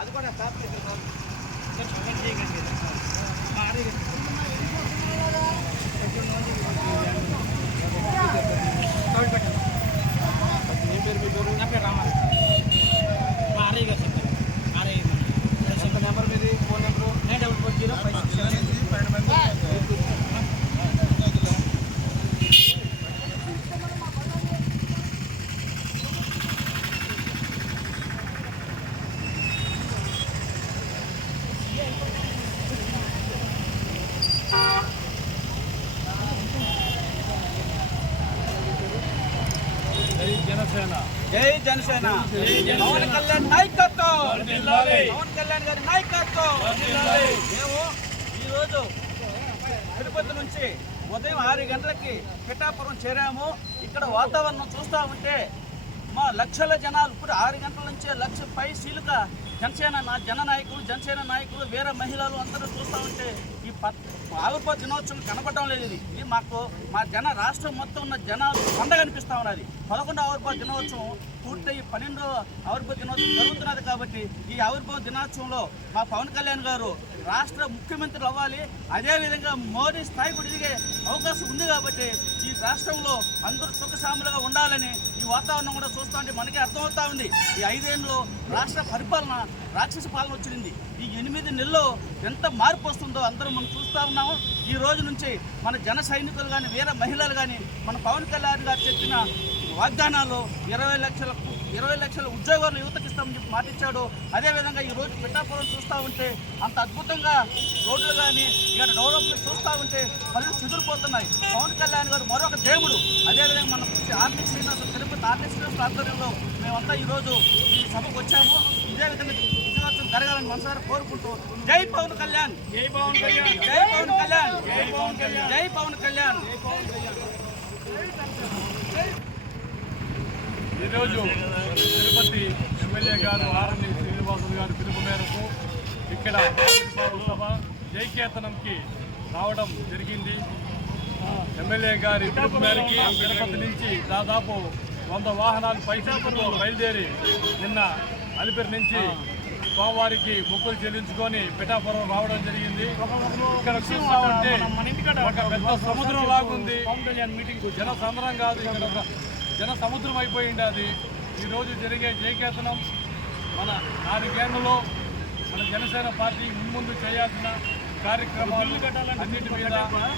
అది కూడా స్టాప్ చేశారు నా పేరు రామారావు. మా ఆర్ఐ గారు చెప్పారు. ఆర్ఐ నెంబర్ మీది ఫోన్ నెంబరు 944056. జై జనసేన. పవన్ కళ్యాణ్ నాయకత్వం. పవన్ కళ్యాణ్ గారి నాయకత్వం. మేము ఈరోజు తిరుపతి నుంచి ఉదయం 6 గంటలకి పిఠాపురం చేరాము. ఇక్కడ వాతావరణం చూస్తూ ఉంటే మా లక్షల జనాలు ఇప్పుడు 6 గంటల నుంచే 1,00,000 పై సీలుగా జనసేన నాయకులు వేరే మహిళలు అందరూ చూస్తూ ఉంటే ఈ ఆవిర్భావ దినోత్సవం కనపడడం లేదు. ఇది మాకు మా రాష్ట్రం మొత్తం ఉన్న జనాలు పండగ అనిపిస్తూ ఉన్నది. 11వ ఆవిర్భావ దినోత్సవం పూర్తయి 12వ ఆవిర్భావ దినోత్సవం జరుగుతున్నది. కాబట్టి ఈ ఆవిర్భావ దినోత్సవంలో మా పవన్ కళ్యాణ్ గారు రాష్ట్ర ముఖ్యమంత్రి అవ్వాలి, అదేవిధంగా మోడీ స్థాయి కూడా ఎదిగే అవకాశం ఉంది. కాబట్టి ఈ రాష్ట్రంలో అందరూ సుఖశాములుగా ఉండాలని ఈ వాతావరణం కూడా చూస్తూ ఉంటే మనకి అర్థమవుతా ఉంది. ఈ 5 ఏళ్ళలో రాష్ట్ర పరిపాలన రాక్షస పాలన వచ్చింది. ఈ 8 నెలల్లో ఎంత మార్పు వస్తుందో అందరూ మనం చూస్తూ ఉన్నాము. ఈ రోజు నుంచి మన జన సైనికులు కానీ వేరే మహిళలు కానీ మన పవన్ కళ్యాణ్ గారు చెప్పిన వాగ్దానాలు 20 లక్షల ఉద్యోగాలు యువతకి ఇస్తామని చెప్పి మాటిచ్చాడు. అదేవిధంగా ఈ రోజు పిఠాపురం చూస్తూ ఉంటే అంత అద్భుతంగా రోడ్లు కానీ ఇక్కడ డెవలప్మెంట్ చూస్తూ ఉంటే పనులు చెదిరిపోతున్నాయి. పవన్ కళ్యాణ్ గారు మరొక దేవుడు. అదేవిధంగా మన ఆర్మీ శ్రీనివాస తిరుపతి ఆర్మీ శ్రీనివాస ఆధ్వర్యంలో మేమంతా ఈరోజు ఈ సభకు వచ్చాము. ఇదే విధంగా విజయోత్సవం జరగాలని మనసారా కోరుకుంటూ జై పవన్ కళ్యాణ్. జై పవన్ కళ్యాణ్. జై పవన్ కళ్యాణ్. జై పవన్ కళ్యాణ్. జై పవన్ కళ్యాణ్. ఈరోజు తిరుపతి ఎమ్మెల్యే గారు ఆర్ఎన్ శ్రీనివాసులు గారి పిలుపు మేరకు ఇక్కడ సభ జైకేతనంకి రావడం జరిగింది. ఎమ్మెల్యే గారి పిలుపు మేరకు తిరుపతి నుంచి దాదాపు 100 వాహనాలు పైసలతో బయలుదేరి నిన్న అలిపిరి నుంచి స్వామివారికి మొక్కులు చెల్లించుకొని పిఠాపురం రావడం జరిగింది. ఇక్కడ చూస్తా ఉంటే ఒక పెద్ద సముద్రం లాగుంది. జన సంద్రం కాదు, ఇక్కడ ఒక జన సముద్రం అయిపోయింది. అది ఈరోజు జరిగే జయకేతనం మన 4 ఏళ్లలో మన జనసేన పార్టీ ముందు చేయాల్సిన కార్యక్రమాలు అన్నింటి మీద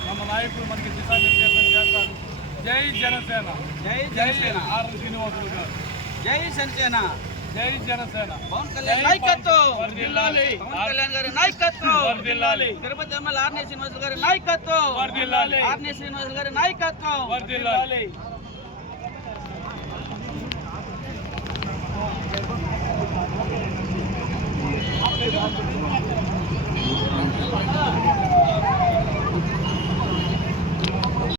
మన నాయకులు మనకి దిశానిర్దేశం చేస్తారు. జై జనసేన. జై జనసేన. ఆర్ఎన్ శ్రీనివాసులు గారు. జై జనసేన. జై జనసేన. పవన్ కళ్యాణ్ నాయకత్వం. పవన్ కళ్యాణ్ గారి నాయకత్వం. తిరుపతి ఎమ్మెల్యే ఆర్ఎన్ శ్రీనివాసులు గారి నాయకత్వం. ఆర్ఎన్ శ్రీనివాసులు గారి నాయకత్వం.